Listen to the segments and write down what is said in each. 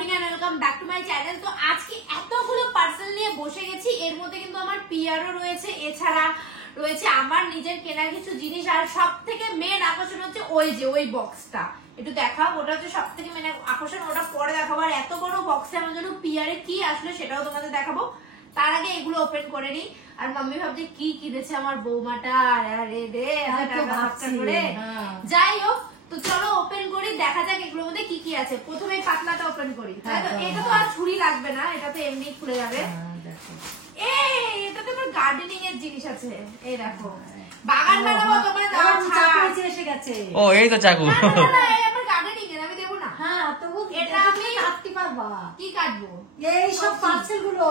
Morning and welcome back to my channel. তো আজকে এতগুলো পার্সেল নিয়ে বসে গেছি, এর মধ্যে কিন্তু আমার পিয়ারও রয়েছে, এছাড়া রয়েছে আমার নিজের কেনা কিছু জিনিস, আর সব থেকে মেন আকর্ষণ হচ্ছে ওই বক্সটা। একটু দেখাও, ওটা হচ্ছে সব থেকে মেন আকর্ষণ, ওটা পরে দেখাবো। আর এত বড় বক্সে আমার জন্য পিয়ারে কি আসলে সেটাও তোমাদের দেখাবো। তার আগে এগুলো ওপেন করে নি। আর মাম্মি ভাবছে কি কিনেছে আমার বৌমাটা, আরে রে করে। যাই হোক, তো চলো ওপেন করি, দেখা যাক এগুলোর মধ্যে কি কি আছে। প্রথমে পাতলাটা ওপেন করি। এটা তো আর ছুরি লাগবে না, এটা তো এমনি খুলে যাবে। এটা তো গার্ডেনিং এর জিনিস আছে। এই দেখো, বাগান বানাবো তোমরা, চাকু এসে গেছে। ও এই তো চাকু। আমার গার্ডেনিং এর আমি দেবো না। হ্যাঁ, তবু এটা আমি কাটতে পারবো। কি কাটবো? এই সব পার্সেল গুলো।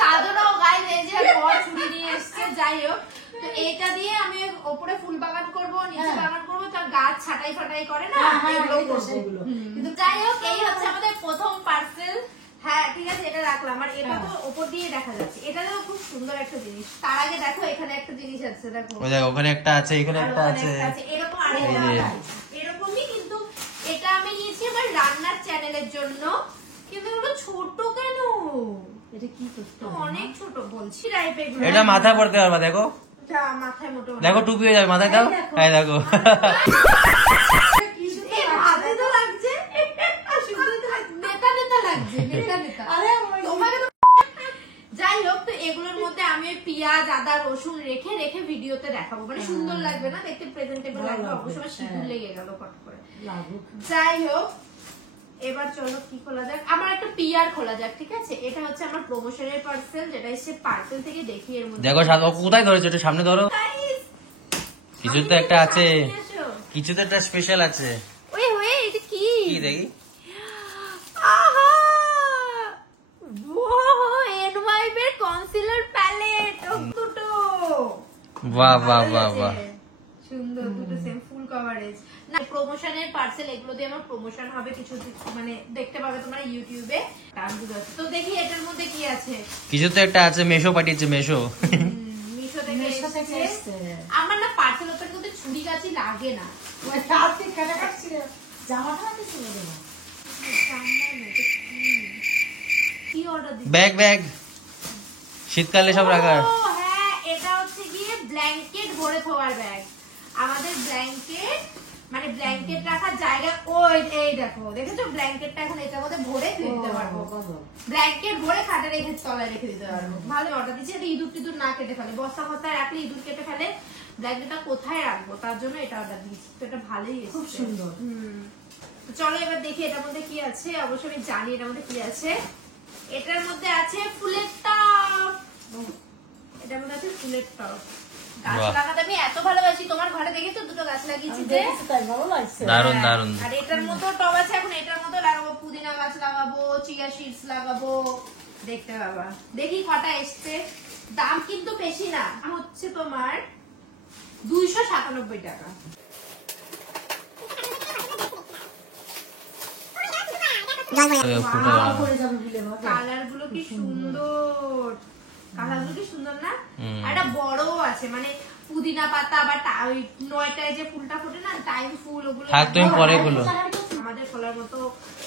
সাধনাও গায়ে দিয়েছে, বড় ছুরি নিয়ে এসেছে। যাই হোক, তো এটা দিয়ে আমি উপরে ফুল বাগান করবো, নিচে বাগান করবো, তার গাছ ছাটাই ফাটাই করে না, এগুলো করবো। কিন্তু যাই হোক, এই হচ্ছে আমাদের প্রথম পার্সেল। হ্যাঁ ঠিক আছে, এটা রাখলাম। আর এটা তো উপর দিয়ে দেখা যাচ্ছে, এটা তো খুব সুন্দর একটা জিনিস। তার আগে দেখো এখানে একটা জিনিস আছে, দেখো ওখানে একটা আছে, এখানে একটা আছে, এরকম আরেকটা এরকমই। কিন্তু এটা আমি নিয়েছি আমার রান্নার চ্যানেলের জন্য। কিন্তু এগুলো ছোট কেন? এটা কি করতে অনেক ছোট বলছি রাইপে। এটা মাথায় পড়তে পারবা, দেখো মাথায় মোটো, দেখো টুপি হয়ে যাবে মাথায়, দাও। হ্যাঁ দেখো, যাই হোক, তো এগুলোর মধ্যে আমি পেঁয়াজ আদা রসুন রেখে রেখে ভিডিওতে দেখাবো, মানে সুন্দর লাগবে না দেখতে, প্রেজেন্টেবল লাগবে। অবশ্যই সিঁদুর লেগে গেল কট করে। যাই হোক, এবার চলো কি খোলা যাক। আমার একটা পিয়ার খোলা যাক, ঠিক আছে? এটা হচ্ছে আমার প্রমোশনের পার্সেল, যেটা এসে পার্সেল থেকে দেখি। এর মধ্যে দেখো কোথায় ধরেছো, এটা সামনে ধরো। কিছু তো একটা আছে, কিছু তো একটা স্পেশাল আছে। ওই ওই এটা কি দেখি। আহা, NYB এর কনসিলার প্যালেট, দুটো। বাহ বাহ বাহ বাহ, সুন্দর, দুটো সেম ফুল কভারেজ। না, প্রমোশনের পার্সেল, এগুলো দিয়ে আমার প্রমোশন হবে কিছু, মানে দেখতে পাবে তোমরা ইউটিউবে। তো দেখি এটার মধ্যে কি আছে। কিছু তো একটা আছে, মেশো পাঠিয়েছে, মেশো। মিশো থেকে এসেছে। আমার না পার্সেল ওপেন করতে ছুরি কাঁচি লাগে না। কি অর্ডার দিচ্ছি? ব্যাগ ব্যাগ, শীতকালে সব রাখার। হ্যাঁ, এটা হচ্ছে গিয়ে ব্ল্যাঙ্কেট ভরে থোয়ার ব্যাগ। আমাদের ব্ল্যাঙ্কেট, মানে ব্ল্যাঙ্কেট রাখার জায়গা। ওই এই দেখো, দেখেছো ব্ল্যাঙ্কেটটা এখন এটার মধ্যে ভরে দিতে পারবো। ব্ল্যাঙ্কেট ভরে খাটে রেখে তলায় রেখে দিতে পারবো। ভালো অর্ডার দিচ্ছি। এটা ইঁদুর টিঁদুর না কেটে ফেলে, বস্তা বস্তায় রাখলে ইঁদুর কেটে ফেলে, ব্ল্যাঙ্কেটটা কোথায় রাখবো, তার জন্য এটা অর্ডার দিচ্ছি। তো এটা ভালোই, খুব সুন্দর। তো চলো এবার দেখি এটার মধ্যে কি আছে। অবশ্যই আমি জানি এটার মধ্যে কি আছে। এটার মধ্যে আছে ফুলের টব। এটার মধ্যে আছে ফুলের টব। গাছ লাগাতে আমি এত ভালোবাসি। তোমার ঘরে দেখেছো দুটো গাছ লাগিয়েছি যে, দারুন দারুন। আর এটার মতো টব আছে, এখন এটার মতো লাগাবো, পুদিনা গাছ লাগাবো, চিয়া সিডস লাগাবো, দেখতে পাবা। দেখি কটা এসছে। দাম কিন্তু বেশি না, হচ্ছে তোমার 297 টাকা। কালার গুলো কি সুন্দর, কালার গুলো কি সুন্দর না? একটা বড় আছে, মানে পুদিনা পাতা, আবার 9টায় যে ফুলটা ফোটে না, টাইম ফুল, ওগুলো আমাদের ফলার মতো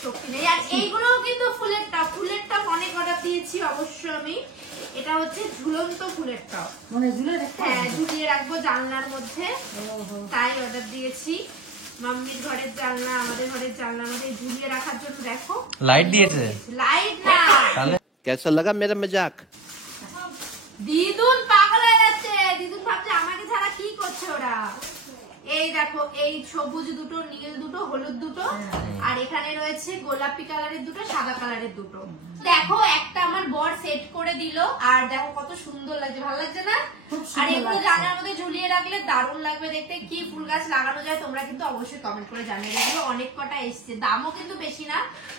শক্তি নেই। আর এইগুলো কিন্তু ফুলের টব। ফুলের টব অনেক অর্ডার দিয়েছি অবশ্য আমি। এটা হচ্ছে ঝুলন্ত ফুলের টব, মানে হ্যাঁ ঝুলিয়ে রাখবো জানলার মধ্যে, তাই অর্ডার দিয়েছি। মাম্মির ঘরের জানলা, আমাদের ঘরের জানলার মধ্যে ঝুলিয়ে রাখার জন্য। দেখো লাইট দিয়েছে, লাইট না। कैसा लगा मेरा मजाक? দিদুন পাগল হয়ে যাচ্ছে, দিদুন ভাবছে আমাকে ছাড়া কি করছে ওরা। এই দেখো, এই সবুজ দুটো, নীল দুটো, হলুদ দুটো, আর এখানে রয়েছে গোলাপি কালারের দুটো, সাদা কালারের দুটো। দেখো একটা আমার বর সেট করে দিল, আর দেখো কত সুন্দর লাগছে, ভালো লাগছে না? আর এগুলো জানলার মধ্যে ঝুলিয়ে রাখলে দারুণ লাগবে দেখতে। কি ফুল গাছ লাগানো যায় তোমরা কিন্তু অবশ্যই কমেন্ট করে জানিয়ে। এগুলো অনেক কটা এসছে, দামও কিন্তু বেশি না,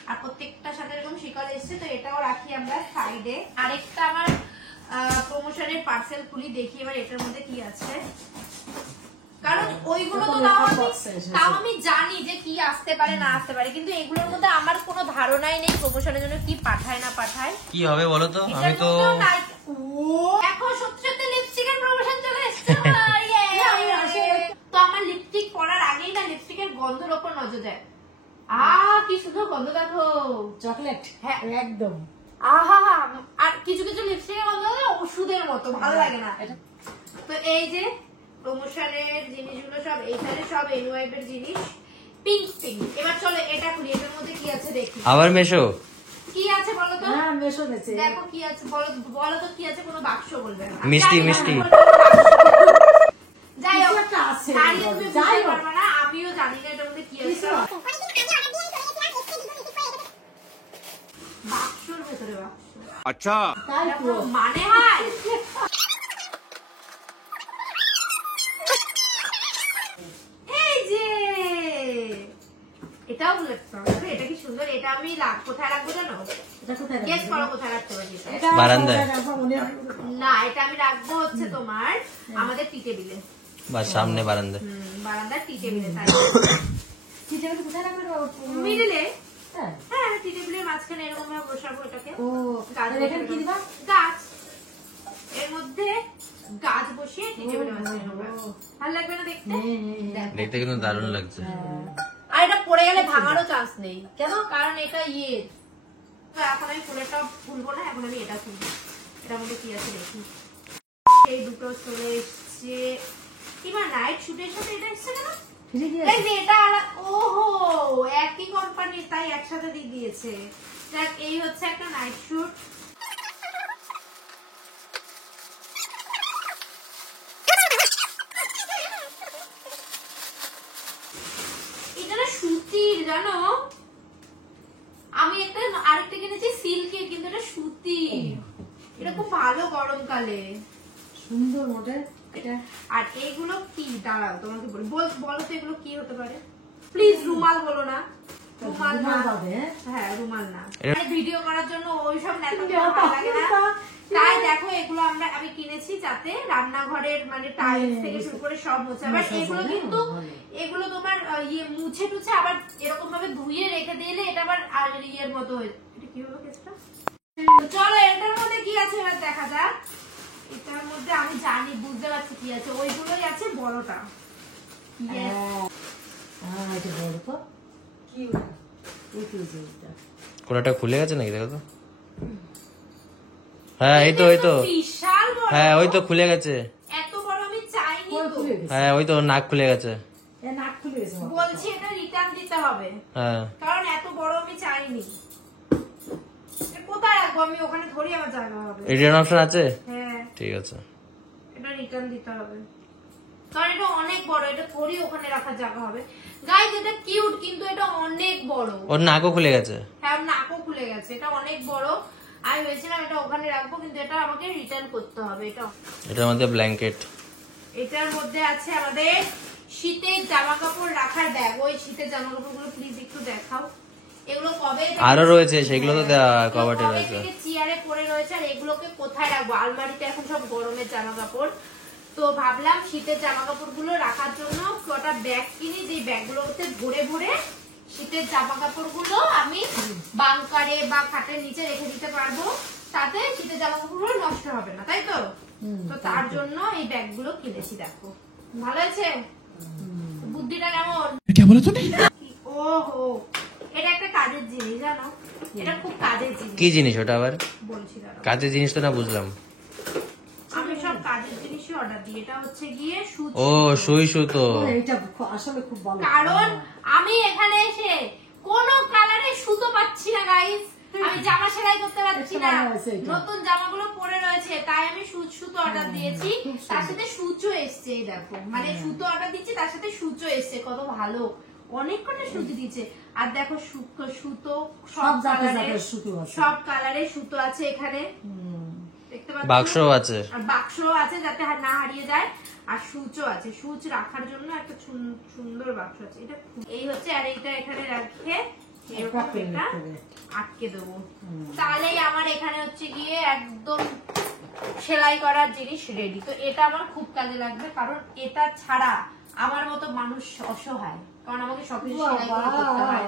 আর প্রত্যেকটার সাথে এরকম শিকল এসছে। তো এটাও রাখি আমরা সাইডে। আরেকটা আমার প্রমোশনের পার্সেল খুলি, দেখি এবার এটার মধ্যে কি আছে। কারণ ওইগুলো তো তাও আমি জানি যে কি আসতে পারে না আসতে পারে, কিন্তু এগুলোর মধ্যে আমার কোনো ধারণাই নেই প্রমোশনের জন্য কি পাঠায় না পাঠায়। কি হবে বলো তো? আমি তো এখন সত্যি সত্যি লিপস্টিকের প্রমোশন চলে এসেছে। তো আমার লিপস্টিক পরার আগেই না লিপস্টিকের গন্ধের ওপর নজর দেয়। কি সুন্দর গন্ধ দেখো। চকলেট হ্যাঁ। একদম। আহা, আর কিছু কিছু লিপস্টিকের গন্ধ না ওষুধের মতো, ভালো লাগে না। তো এই যে প্রমোশনের জিনিসগুলো সব এইখানে, সব এনওয়াইব এর জিনিস, পিঙ্ক পিঙ্ক। এবার চলো এটা খুলি, এটার মধ্যে কি আছে দেখি। আবার মেশো কি আছে বলো তো? হ্যাঁ মেশো গেছে। দেখো কি আছে, বলো বলো তো কি আছে, কোনো বাক্স বলবে না। মিষ্টি, জানি না, মিষ্টি। যাই হোক, কিছু একটা আছে। দাঁড়িয়ে তুমি যাই বুঝতে হোক। পারবে না, আমিও জানি না এটার মধ্যে কি আছে। কিছু বাক্সর ভেতরে বাক্স, अच्छा তাই তো। এরকম মানে হয়? এই যে এটাও বুলেট প্রুফ, এটা কি সুন্দর। এটা আমি কোথায় রাখবো জানো? এটা কোথায় গেস রাখবি? করো কোথায় রাখতে পারি এটা। এটা বারান্দায়। কোথায় রাখবো মনে হয়? না, এটা আমি রাখবো হচ্ছে তোমার আমাদের টি টেবিলে, বা সামনে বারান্দা। বারান্দার টি টেবিলে। তাই কি টেবিল কোথায় রাখবি রে? মিডিলে, হ্যাঁ। হ্যাঁ টি টেবিলের মাঝখানে এরকম ভাবে বসাবো এটাকে। ও গাছ আর এখানে কি দিবা? গাছ, এর মধ্যে গাছ বসিয়ে টি টেবিলের মাঝখানে রাখবো। ভালো লাগবে না দেখতে? দেখো। দেখতে কিন্তু দারুণ লাগছে। আর এটা পড়ে গেলে ভাঙারও চান্স নেই। কেন? কারণ এটা ইয়ে। তো এখন আমি ফুলেরটা খুলবো না, এখন আমি এটা খুলবো। এটার মধ্যে কি আছে দেখি। এই দুটো চলে এসছে। কিংবা নাইট শুটের সাথে এটা এসছে কেন? ফ্রি দিয়ে এই যে এটা ওহো একই কোম্পানি, তাই একসাথে দিয়ে দিয়েছে। দেখ এই হচ্ছে একটা নাইট শুট। এটা না সুতির, জানো। আমি একটা আরেকটা কিনেছি সিল্কের, কিন্তু এটা সুতির। এটা খুব ভালো গরমকালে। সুন্দর মডেল এটা। আর এইগুলো কি, দাঁড়াও তোমাকে বলি, বলো তো এগুলো কি হতে পারে। প্লিজ রুমাল বলো না, রুমাল না। রুমাল পাবে, হ্যাঁ? হ্যাঁ রুমাল না। এটা- ভিডিও করার জন্য ওইসব নেতা ভালো লাগে না। তাই দেখো এগুলো আমি কিনেছি যাতে রান্নাঘরের মানে টাইলস থেকে শুরু করে সব হচ্ছে। আবার এগুলো কিন্তু এগুলো তোমার ইয়ে মুছে টুছে আবার এরকম ভাবে ধুয়ে রেখে দিলে এটা আবার ইয়ের মতো হয়ে। এটা কি হলো কেসটা? চলো এটার মধ্যে কি আছে এবার দেখা যাক। এটার মধ্যে আমি জানি, বুঝতে পারছি কি আছে। ওইগুলোই আছে বড়টা। Yes. হ্যাঁ এটা বড় তো। কি ওটা? এই কি যে এটা? কোলাটা খুলে গেছে নাকি দেখো তো। হ্যাঁ এই তো, এই তো। বিশাল বড়। হ্যাঁ ওই তো খুলে গেছে। এত বড় আমি চাইনি কই তো। খুলে গেছে? হ্যাঁ ওই তো নাক খুলে গেছে। এ নাক খুলে গেছে আমার। বলছি এটা রিটার্ন দিতে হবে, হ্যাঁ কারণ এত বড় আমি চাইনি। এ কোথায় রাখবো আমি? ওখানে ধরি আমার জায়গা হবে। রিটার্ন অপশন আছে? হ্যাঁ ঠিক আছে। এটা রিটার্ন দিতে হবে, কারণ এটা অনেক বড়। এটা ধরি ওখানে রাখার জায়গা হবে। গাইস এটা কিউট, কিন্তু এটা অনেক বড়। ওর নাকও খুলে গেছে। হ্যাঁ নাকও খুলে গেছে। এটা অনেক বড়। আমি ভেবেছিলাম এটা ওখানে রাখবো, কিন্তু এটা আমাকে রিটার্ন করতে হবে। এটা এটার মধ্যে ব্ল্যাঙ্কেট। এটার মধ্যে আছে আমাদের শীতের জামা কাপড় রাখার ব্যাগ। ওই শীতের জামা কাপড়গুলো প্লিজ একটু দেখাও। এগুলো কবে থেকে- আরো রয়েছে, সেগুলো তো দেওয়া এগুলো কবাটে কবে রয়েছে। থেকে চেয়ারে পড়ে রয়েছে। আর এগুলোকে কোথায় রাখবো? আলমারিতে এখন সব গরমের জামা কাপড়। তো ভাবলাম শীতের জামা কাপড় গুলো রাখার জন্য কটা ব্যাগ কিনি, যে ব্যাগগুলোতে ভরে ভরে শীতের জামা কাপড় গুলো আমি বাংকারে বা খাটের নিচে রেখে দিতে পারবো। তাতে শীতের জামা কাপড় গুলো নষ্ট হবে না, তাই তো? তো তার জন্য এই ব্যাগগুলো কিনেছি। দেখো ভালো আছে বুদ্ধিটা কেমন? ওহো এটা একটা কাজের জিনিস, জানো। এটা খুব কাজের জিনিস। কি জিনিস ওটা আবার? বলছি দাঁড়াও। কাজের জিনিস তো না বুঝলাম। আমি সব কাজের জিনিসই অর্ডার দিই। এটা হচ্ছে গিয়ে সুচ। ও সুই সুতো। ও, এটা আসলে খুব ভালো। কারণ আমি এখানে এসে কোন কালারে সুতো পাচ্ছি না গাইস। আমি জামা সেলাই করতে পারছি না। একটা ভালো হয়েছে এটা। নতুন জামাগুলো পরে রয়েছে, তাই আমি সুতো অর্ডার দিয়েছি। তার সাথে সুচও এসছে। এই দেখো, মানে সুতো অর্ডার দিচ্ছি, তার সাথে সুচও এসছে। কত ভালো, অনেক কটা সুতো দিচ্ছে। আর দেখো সুতো সব সব জাতের কালারে, জাতের সুতো আছে। সব কালারে সুতো আছে এখানে। দেখতে পাচ্ছ? বাক্সও আছে। আর বাক্সও আছে যাতে না হারিয়ে যায়। আর সুচও আছে, সুচ রাখার জন্য একটা সুন্দর বাক্স আছে। এটা এই হচ্ছে। আর এইটা এখানে রাখে এরকম এটা আটকে দেবো। তাহলেই আমার এখানে হচ্ছে গিয়ে একদম সেলাই করার জিনিস রেডি। তো এটা আমার খুব কাজে লাগবে, কারণ এটা ছাড়া আমার মতো মানুষ অসহায়, কারণ আমাকে সবকিছু সেলাই করে করতে হয়।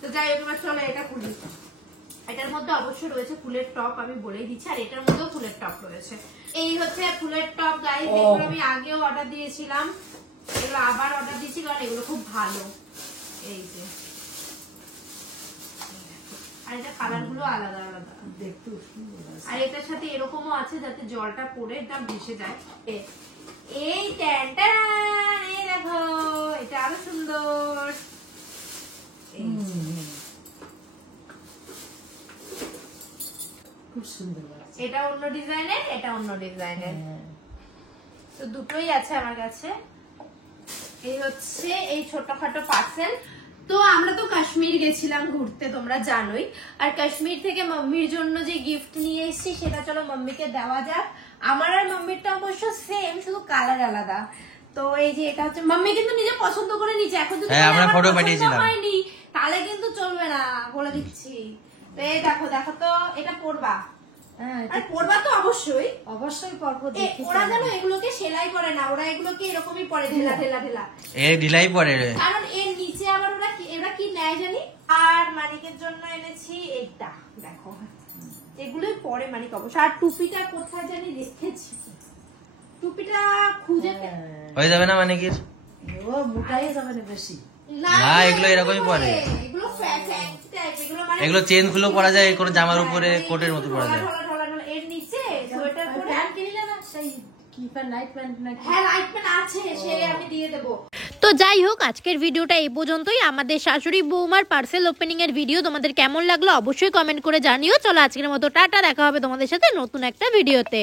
তো যাই হোক, এবার চলো এটা খুলি। এটার মধ্যে অবশ্যই রয়েছে ফুলের টপ, আমি বলেই দিচ্ছি। আর এটার মধ্যেও ফুলের টপ রয়েছে। এই হচ্ছে ফুলের টপ গাইস। এগুলো আমি আগেও অর্ডার দিয়েছিলাম, এগুলো আবার অর্ডার দিয়েছি, কারণ এগুলো খুব ভালো। এই যে কালার গুলো আলাদা আলাদা। দেখতে সুন্দর আছে। আর এটার সাথে এরকমও আছে যাতে জলটা পড়ে এটা ভেসে যায়। এই ট্যানটা, এই দেখো এটা আরো সুন্দর। খুব সুন্দর আছে। এটা অন্য ডিজাইনের, এটা অন্য ডিজাইনের, হ্যাঁ। তো দুটোই আছে আমার কাছে। এই হচ্ছে এই ছোটখাটো পার্সেল। তো আমরা তো কাশ্মীর গেছিলাম ঘুরতে, তোমরা জানোই। আর কাশ্মীর থেকে মাম্মির জন্য যে গিফট নিয়ে এসেছি সেটা চলো মাম্মিকে দেওয়া যাক। আমার আর মাম্মিরটা অবশ্য সেম, শুধু কালার আলাদা। তো এই যে এটা হচ্ছে মাম্মি কিন্তু নিজে পছন্দ করে নিচ্ছে। এখন যদি হ্যাঁ, আমরা আমার photo পছন্দ পাঠিয়েছিলাম। হয়নি তাহলে কিন্তু চলবে না, বলে দিচ্ছি। তো এই দেখো, দেখো তো এটা পরবা? হ্যাঁ, আর পরবা তো অবশ্যই। অবশ্যই পরপর ওরা যেন এগুলোকে সেলাই করে না, ওরা এগুলোকে এরকমই পরে ঢেলা ঢেলা ঢেলা। এ ঢিলাই পরে রে। কারণ এর নিচে আবার এরা কি নেয় জানি। আর মানিকের জন্য এনেছি এইটা, দেখো এগুলোই পরে মানিক অবশ্য। আর টুপিটা কোথায় জানি রেখেছি, টুপিটা খুঁজে হয়ে যাবে না মানে কি? ও মোটাই যাবে না বেশি। না, না, এগুলো এরকমই পরে। এগুলো ফ্যান্সি টাইপ, এগুলো মানে এগুলো চেন খুলে পরা যায়, কোনো জামার উপরে কোটের মতো পরা যায়। ঢলা ঢলা ঢলা, এর নিচে সোয়েটার পরে। প্যান্ট কিনলে না সেই কি প্যান্ট, নাইট প্যান্ট নাকি? হ্যাঁ, লাইট পেন আছে, সে আমি দিয়ে দেবো। তো যাই হোক, আজকের ভিডিওটা এই পর্যন্তই। আমাদের শাশুড়ি বৌমার পার্সেল ওপেনিং এর ভিডিও তোমাদের কেমন লাগলো অবশ্যই কমেন্ট করে জানিও। চলো আজকের মতো টাটা, দেখা হবে তোমাদের সাথে নতুন একটা ভিডিওতে।